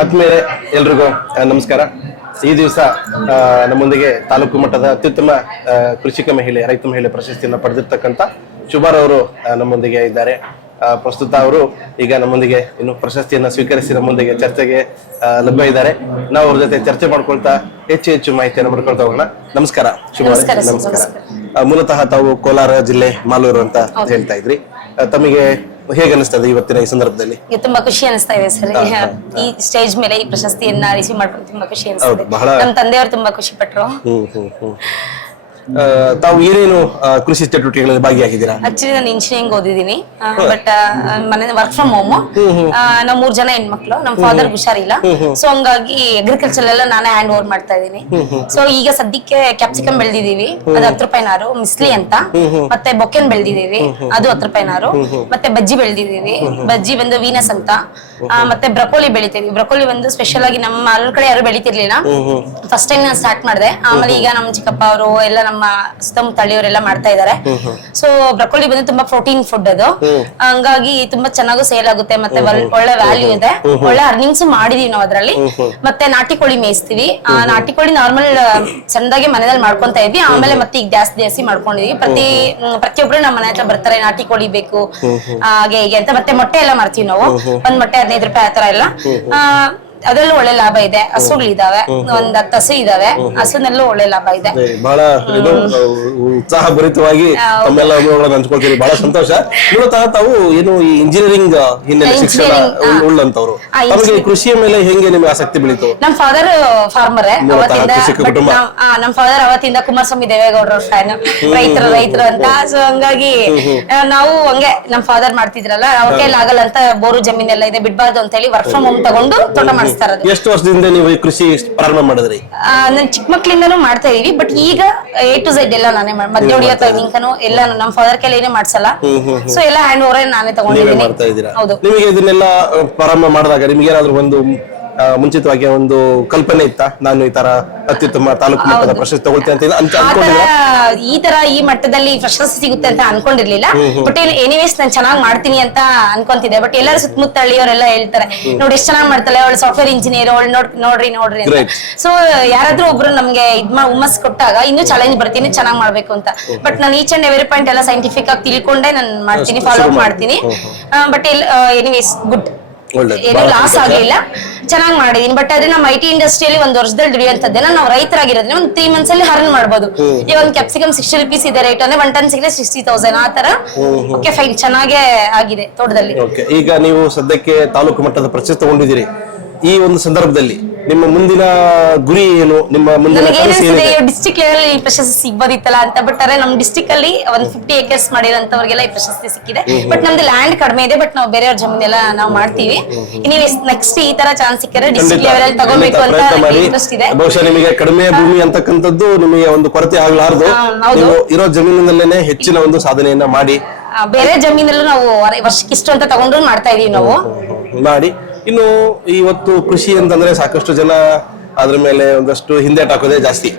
ಆದ್ಮೇಲೆ ಎಲ್ರಿಗೂ ನಮಸ್ಕಾರ. ಈ ದಿವಸ ನಮ್ಮೊಂದಿಗೆ ತಾಲೂಕು ಮಟ್ಟದ ಅತ್ಯುತ್ತಮ ಕೃಷಿಕ ಮಹಿಳೆ, ರೈತ ಮಹಿಳೆ ಪ್ರಶಸ್ತಿಯನ್ನು ಪಡೆದಿರ್ತಕ್ಕಂಥ ಶುಭಾರವರು ನಮ್ಮೊಂದಿಗೆ ಇದ್ದಾರೆ. ಪ್ರಸ್ತುತ ಅವರು ಈಗ ನಮ್ಮೊಂದಿಗೆ ಇನ್ನು ಪ್ರಶಸ್ತಿಯನ್ನ ಸ್ವೀಕರಿಸಿ ನಮ್ಮೊಂದಿಗೆ ಚರ್ಚೆಗೆ ಲಭ್ಯ ಇದ್ದಾರೆ. ನಾವು ಅವ್ರ ಜೊತೆ ಚರ್ಚೆ ಮಾಡ್ಕೊಳ್ತಾ ಹೆಚ್ಚು ಮಾಹಿತಿಯನ್ನು ಮಾಡ್ಕೊಳ್ತಾ ಹೋಗೋಣ. ನಮಸ್ಕಾರ ಶುಭಾರ. ನಮಸ್ಕಾರ. ಮೂಲತಃ ತಾವು ಕೋಲಾರ ಜಿಲ್ಲೆ ಮಾಲೂರು ಅಂತ ಹೇಳ್ತಾ ಇದ್ರಿ. ತಮಗೆ ಹೇಗೆ ಅನಿಸ್ತದೆ ಇವತ್ತಿನ ಈ ಸಂದರ್ಭದಲ್ಲಿ? ತುಂಬಾ ಖುಷಿ ಅನಿಸ್ತಾ ಇದೆ ಸರ್. ಈ ಸ್ಟೇಜ್ ಮೇಲೆ ಈ ಪ್ರಶಸ್ತಿಯನ್ನ ರಿಸೀವ್ ಮಾಡ್ಕೊಂಡು ತುಂಬಾ ಖುಷಿ ಅನಿಸ್ತದೆ. ನಮ್ಮ ತಂದೆಯವರು ತುಂಬಾ ಖುಷಿ ಪಟ್ರು. ತಾವು ಏನೇನು ಕೃಷಿ ಚಟುವಟಿಕೆಗಳಲ್ಲಿ ಭಾಗಿಯಾಗಿದ್ದೀರಾ? ಆಕ್ಚುಲಿ ನಾನು ಇಂಜಿನಿಯರಿಂಗ್ ಓದಿದ್ದೀನಿ, ಬಟ್ ಮನೆ ವರ್ಕ್ ಫ್ರಮ್ ಹೋಮ್. ನಾವು 3 ಜನ ಹೆಣ್ಮಕ್ಳು. ನಮ್ಮ ಫಾದರ್ ಹುಷಾರಿಲ್ಲ, ಸೊ ಹಂಗಾಗಿ ಅಗ್ರಿಕಲ್ಚರ್ ಎಲ್ಲ ನಾನೇ ಹ್ಯಾಂಡ್ ಓವರ್ ಮಾಡ್ತಾ ಇದ್ದೀನಿ. ಸೊ ಈಗ ಸದ್ಯಕ್ಕೆ ಕ್ಯಾಪ್ಸಿಕಮ್ ಬೆಳೆದಿದೀವಿ, ಅದು 10 ರೂಪಾಯಿ ನಾರು. ಮಿಸ್ಲಿ ಅಂತ ಮತ್ತೆ ಬೊಕೆನ್ ಬೆಳೆದಿದೀವಿ, ಅದು 10 ರೂಪಾಯಿ ನಾರು. ಮತ್ತೆ ಬಜ್ಜಿ ಬೆಳೆದಿದೀವಿ, ಬಜ್ಜಿ ಬಂದು ವೀನಸ್ ಅಂತ. ಮತ್ತೆ ಬ್ರಕೋಲಿ ಬೆಳಿತೀವಿ. ಬ್ರಕೋಲಿ ಒಂದು ಸ್ಪೆಷಲ್ ಆಗಿ ನಮ್ಮ ಅಲ್ಲ ಕಡೆ ಯಾರು ಬೆಳಿತಿರ್ಲಿಲ್ಲ, ಫಸ್ಟ್ ಟೈಮ್ ನಾನು ಸ್ಟಾರ್ಟ್ ಮಾಡಿದೆ. ಆಮೇಲೆ ಈಗ ನಮ್ಮ ಚಿಕ್ಕಪ್ಪ ಅವರು ಎಲ್ಲ ನಮ್ಮ ಸುತ್ತಮುತ್ತ ಹಳ್ಳಿಯವರೆಲ್ಲ ಮಾಡ್ತಾ ಇದಾರೆ. ಸೊ ಬ್ರಕೋಲಿ ಬಂದು ತುಂಬಾ ಪ್ರೋಟೀನ್ ಫುಡ್ ಅದು, ಹಂಗಾಗಿ ತುಂಬಾ ಚೆನ್ನಾಗೂ ಸೇಲ್ ಆಗುತ್ತೆ, ಮತ್ತೆ ಒಳ್ಳೆ ವ್ಯಾಲ್ಯೂ ಇದೆ, ಒಳ್ಳೆ ಅರ್ನಿಂಗ್ಸ್ ಮಾಡಿದೀವಿ ನಾವು ಅದ್ರಲ್ಲಿ. ಮತ್ತೆ ನಾಟಿ ಕೋಳಿ ಮೇಯಿಸ್ತೀವಿ. ನಾಟಿ ಕೋಳಿ ನಾರ್ಮಲ್ ಸಣ್ಣದಾಗಿ ಮನೆಯಲ್ಲಿ ಮಾಡ್ಕೊಂತ ಇದ್ವಿ, ಆಮೇಲೆ ಮತ್ತೆ ಈಗ ಜಾಸ್ತಿ ಮಾಡ್ಕೊಂಡಿದೀವಿ. ಪ್ರತಿಯೊಬ್ರು ನಮ್ಮ ಮನೆ ಹತ್ರ ಬರ್ತಾರೆ, ನಾಟಿ ಕೋಳಿ ಬೇಕು ಹಾಗೆ ಹೀಗೆ ಅಂತ. ಮತ್ತೆ ಮೊಟ್ಟೆ ಎಲ್ಲ ಮಾಡ್ತೀವಿ ನಾವು, ಒಂದ್ ಮೊಟ್ಟೆ 15 ರೂಪಾಯಿ ಆತರ ಎಲ್ಲ. ಅದರಲ್ಲೂ ಒಳ್ಳೆ ಲಾಭ ಇದೆ. ಹಸುಗಳಿದಾವೆ, ಒಂದ್ 10 ಹಸು ಇದಾವೆ. ಹಸುನಲ್ಲೂ ಒಳ್ಳೆ ಲಾಭ ಇದೆ. ಬಹಳ ಉತ್ಸಾಹಭರಿತವಾಗಿ ತಮ್ಮೆಲ್ಲ ಅನುಭವಗಳನ್ನು ಹಂಚ್ಕೊಳ್ತೀರಿ, ಬಹಳ ಸಂತೋಷ. ಮೂಲತಃ ತಾವು ಏನು ಈ ಇಂಜಿನಿಯರಿಂಗ್ ಹಿನ್ನೆಲೆ ಶಿಕ್ಷಣ ಉಳ್ಳಂತವ್ರು, ತಮಗೆ ಕೃಷಿಯ ಮೇಲೆ ಹೆಂಗೆ ನಿಮ್ಗೆ ಆಸಕ್ತಿ ಬೆಳೀತು? ನಮ್ ಫಾದರ್ ಫಾರ್ಮರ್, ನಮ್ ಫಾದರ್ ಅವತ್ತಿಂದ ಕುಮಾರಸ್ವಾಮಿ ದೇವೇಗೌಡರ ಫ್ಯಾನ್, ರೈತರು ಅಂತ. ಸೊ ಹಂಗಾಗಿ ನಾವು ಹಂಗೆ ನಮ್ ಫಾದರ್ ಮಾಡ್ತಿದ್ರಲ್ಲ, ಅವ್ರ ಕೈಲಿ ಆಗಲ್ಲ ಅಂತ ಬೋರು ಜಮೀನೆಲ್ಲ ಇದೆ, ಬಿಡ್ಬಾರ್ದು ಅಂತ ಹೇಳಿ ವರ್ಕ್ ಫ್ರಮ್ ಹೋಮ್ ತಗೊಂಡು ತೋಟ ಮಾಡಿಸ್ತಾರೆ. ಎಷ್ಟು ವರ್ಷದಿಂದ ನೀವು ಈ ಕೃಷಿ ಪ್ರಾರಂಭ ಮಾಡಿದ್ರಿ? ನಾನು ಚಿಕ್ಕ ಮಕ್ಳಿಂದನೂ ಮಾಡ್ತಾ ಇದೀವಿ, ಬಟ್ ಈಗ A to Z ಎಲ್ಲ ನಾನೇ ಮಧ್ಯ ಹೊಡಿಯೋ ಟೈಮಿಂಗ್ ಎಲ್ಲ ನಮ್ ಫಾದರ್ ಕೈಲಿ ಏನೇ ಮಾಡ್ಸಲ್ಲ. ಸೊ ಎಲ್ಲ ಹ್ಯಾಂಡ್ ಓವರ್ ನಾನೇ ತಗೊಂಡಿದ್ದೀನಿ. ಹೌದು. ನಿಮಗೆ ಇದನ್ನೆಲ್ಲ ಪ್ರಾರಂಭ ಮಾಡಿದಾಗ ನಿಮ್ಗೆ ಏನಾದ್ರು ಒಂದು ಮುಂಚಿತವಾಗಿ ಒಂದು ಕಲ್ಪನೆ ಇತ್ತ, ನಾನು ಈ ತರ ಅತ್ಯುತ್ತಮ ತಾಲೂಕು ಮಟ್ಟದ ಪ್ರಶಸ್ತಿ ತಗೊಳ್ತೇನೆ ಅಂತ ಈ ಮಟ್ಟದಲ್ಲಿ ಪ್ರಶಸ್ತಿ ಸಿಗುತ್ತೆ ಅಂತ ಅನ್ಕೊಂಡಿರ್ಲಿಲ್ಲ. ಬಟ್ ಎನಿವೇಸ್ ನಾನು ಚೆನ್ನಾಗಿ ಮಾಡ್ತೀನಿ ಅಂತ ಅನ್ಕೊಂತಿದ್ದೆ. ಬಟ್ ಎಲ್ಲರೂ ಸುತ್ತಮುತ್ತ ಹಳ್ಳಿಯವರೆಲ್ಲ ಹೇಳ್ತಾರೆ, ನೋಡಿ ಎಷ್ಟು ಚೆನ್ನಾಗಿ ಮಾಡ್ತಾಳೆ, ಅವಳು ಸಾಫ್ಟ್ವೇರ್ ಇಂಜಿನಿಯರ್, ಅವಳು ನೋಡ್ರಿ ಅಂತ. ಸೊ ಯಾರಾದ್ರೂ ಒಬ್ರು ನಮ್ಗೆ ಹುಮ್ಮಸ್ ಕೊಟ್ಟಾಗ ಇನ್ನೂ ಚಾಲೆಂಜ್ ಬರ್ತೀನಿ, ಚೆನ್ನಾಗಿ ಮಾಡ್ಬೇಕು ಅಂತ. ಬಟ್ ನಾನು ಈಚ್ ಅಂಡ್ ಎವ್ರಿ ಪಾಯಿಂಟ್ ಎಲ್ಲ ಸೈಂಟಿಫಿಕ್ ಆಗಿ ತಿಳ್ಕೊಂಡೆ ನಾನು ಮಾಡ್ತೀನಿ, ಫಾಲೋ ಅಪ್ ಮಾಡ್ತೀನಿ. ಬಟ್ ಎನಿವೇಸ್ ಗುಡ್, ಏನು ಲಾಸ್ ಆಗಿಲ್ಲ, ಚೆನ್ನಾಗಿ ಮಾಡಿದೀನಿ. ಬಟ್ ಆದ್ರೆ ನಮ್ಮ IT ಇಂಡಸ್ಟ್ರಿಯಲ್ಲಿ 1 ವರ್ಷದಲ್ಲಿ ದುಡಿಯುವಂತದ್ದೆಲ್ಲ ನಾವು ರೈತರಾಗಿರೋದ್ರೆ ಒಂದು 3 months ಅಲ್ಲಿ ಅರ್ನ್ ಮಾಡ್ಬೋದು. ಈಗ ಒಂದು ಕ್ಯಾಪ್ಸಿಕಮ್ 60 rupees ಇದೆ ರೇಟ್ ಅಂದ್ರೆ 1 ton ಸಿಕ್ಕರೆ 60,000 ಆ ತರ. ಓಕೆ ಫೈನ್, ಚೆನ್ನಾಗೇ ಆಗಿದೆ ತೋಟದಲ್ಲಿ. ಈಗ ನೀವು ಸದ್ಯಕ್ಕೆ ತಾಲೂಕು ಮಟ್ಟದ ಪ್ರಶಸ್ತಿ ತಗೊಂಡಿದ್ದೀರಿ. ಈ ಒಂದು ಸಂದರ್ಭದಲ್ಲಿ ನಿಮ್ಮ ಮುಂದಿನ ಗುರಿ ಏನು? ನಿಮ್ಮ ಮುಂದಿನ ಡಿಸ್ಟ್ರಿಕ್ಟ್ ಲೆವೆಲ್ ಈ ಪ್ರಶಸ್ತಿ ಸಿಗ್ಬೋದಿತ್ತಲ್ಲ ಅಂತ. ಬಟ್ ಅರೆ ನಮ್ ಡಿಸ್ಟ್ರಿಕ್ಟ್ ಅಲ್ಲಿ 150 acres ಮಾಡಿರೋಂತವ್ರಿಗೆಲ್ಲ ಈ ಪ್ರಶಸ್ತಿ ಸಿಕ್ಕಿದೆ. ಬಟ್ ನಮ್ದು ಲ್ಯಾಂಡ್ ಕಡಿಮೆ ಇದೆ, ಬಟ್ ನಾವು ಬೇರೆಯವ್ರ ಜಮೀನೆಲ್ಲ ನಾವು ಮಾಡ್ತೀವಿ. ನೆಕ್ಸ್ಟ್ ಈ ತರ ಚಾನ್ಸ್ ಸಿಕ್ಕರೆ ಡಿಸ್ಟ್ರಿಕ್ಟ್ ಲೆವೆಲ್ ಅಲ್ಲಿ ತಗೋಬೇಕು ಅಂತ ಇಂಟ್ರೆಸ್ಟ್ ಇದೆ. ಬಹುಶಃ ನಿಮಗೆ ಕಡಿಮೆ ಭೂಮಿ ಅಂತಕ್ಕಂಥದ್ದು ನಿಮಗೆ ಒಂದು ಕೊರತೆ ಆಗ್ಲಾರ್ದು, ನೀವು ಇರೋ ಜಮೀನಿನಲ್ಲೇನೆ ಹೆಚ್ಚಿನ ಒಂದು ಸಾಧನೆಯನ್ನ ಮಾಡಿ, ಬೇರೆ ಜಮೀನಲ್ಲೂ ನಾವು ವರ್ಷಕ್ಕೆ ಇಷ್ಟು ಅಂತ ತಗೊಂಡು ಮಾಡ್ತಾ ಇದೀವಿ ನಾವು ಮಾಡಿ. ಇನ್ನು ಇವತ್ತು ಕೃಷಿ ಅಂತಂದ್ರೆ ಸಾಕಷ್ಟು ಜನ ಅದ್ರ ಮೇಲೆ ಒಂದಷ್ಟು ಹಿಂದೇಟ್ ಹಾಕೋದೇ ಜಾಸ್ತಿ.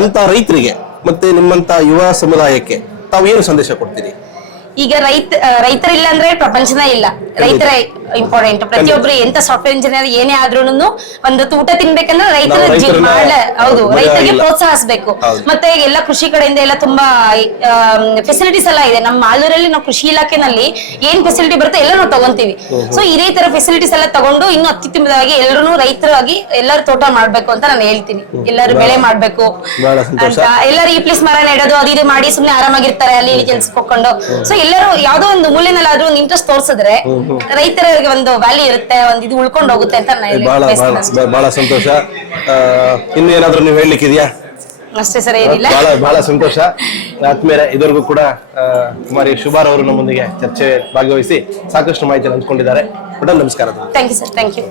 ಅಂತ ರೈತರಿಗೆ ಮತ್ತೆ ನಿಮ್ಮಂತ ಯುವ ಸಮುದಾಯಕ್ಕೆ ತಾವು ಏನು ಸಂದೇಶ ಕೊಡ್ತೀರಿ? ಈಗ ರೈತರಿಲ್ಲ ಅಂದ್ರೆ ಪ್ರಪಂಚನೇ ಇಲ್ಲ. ರೈತರ ಇಂಪಾರ್ಟೆಂಟ್. ಪ್ರತಿಯೊಬ್ರು ಎಂತ ಸಾಫ್ಟ್ವೇರ್ ಇಂಜಿನಿಯರ್ ಏನೇ ಆದ್ರೂನು ಒಂದು ಊಟ ತಿನ್ಬೇಕಂದ್ರೆ ರೈತರ ಹೌದು, ರೈತರಿಗೆ ಪ್ರೋತ್ಸಾಹಿಸಬೇಕು. ಮತ್ತೆ ಎಲ್ಲ ಕೃಷಿ ಕಡೆಯಿಂದ ಎಲ್ಲ ತುಂಬಾ ಫೆಸಿಲಿಟೀಸ್ ಎಲ್ಲ ಇದೆ. ನಮ್ಮ ಮಾಲೂರಲ್ಲಿ ನಾವು ಕೃಷಿ ಇಲಾಖೆನಲ್ಲಿ ಏನ್ ಫೆಸಿಲಿಟಿ ಬರುತ್ತೆ ಎಲ್ಲ ನಾವು ತಗೊಂತೀವಿ. ಸೊ ಇದೇ ತರ ಫೆಸಿಲಿಟೀಸ್ ಎಲ್ಲ ತಗೊಂಡು ಇನ್ನು ಅತ್ಯುತ್ತಮವಾಗಿ ಎಲ್ಲರೂ ರೈತರಾಗಿ ಎಲ್ಲರೂ ತೋಟ ಮಾಡ್ಬೇಕು ಅಂತ ನಾನು ಹೇಳ್ತೀನಿ. ಎಲ್ಲರೂ ಬೆಳೆ ಮಾಡ್ಬೇಕು ಅಂತ, ಎಲ್ಲರೂ ಈ ಪ್ಲೇಸ್ ಮರ ನೆಡೋದು ಅದು ಇದು ಮಾಡಿ ಸುಮ್ನೆ ಆರಾಮಾಗಿರ್ತಾರೆ ಅಲ್ಲಿ ಕೆಲ್ಸಕ್ಕೆ ಹೋಗ್ಕೊಂಡು. ಸೊ ಎಲ್ಲರೂ ಯಾವ್ದೋ ಒಂದು ಮೂಲೆನಲ್ಲಾದ್ರೂ ಒಂದು ಇಂಟ್ರೆಸ್ಟ್ ತೋರಿಸಿದ್ರೆ ರೈತರಿಗೆ ಒಂದು ವ್ಯಾಲ್ಯೂ ಇರುತ್ತೆ, ಒಂದು ಇದು ಉಳ್ಕೊಂಡು ಹೋಗುತ್ತೆ ಅಂತ. ಬಹಳ ಸಂತೋಷ. ಇನ್ನು ಏನಾದ್ರೂ ನೀವು ಹೇಳ್ಲಿಕ್ಕಿದ್ಯಾ? ಅಷ್ಟೇ ಸರ್, ಏನಿಲ್ಲ. ಬಹಳ ಸಂತೋಷ. ಆದ್ಮೇಲೆ ಇದುವರೆಗೂ ಕೂಡ ಕುಮಾರಿ ಶುಭಾರ್ ಅವರು ನಮ್ಮೊಂದಿಗೆ ಚರ್ಚೆ ಭಾಗವಹಿಸಿ ಸಾಕಷ್ಟು ಮಾಹಿತಿ ಹಂಚಿಕೊಂಡಿದ್ದಾರೆ. ನಮಸ್ಕಾರ. Thank you sir. Thank you.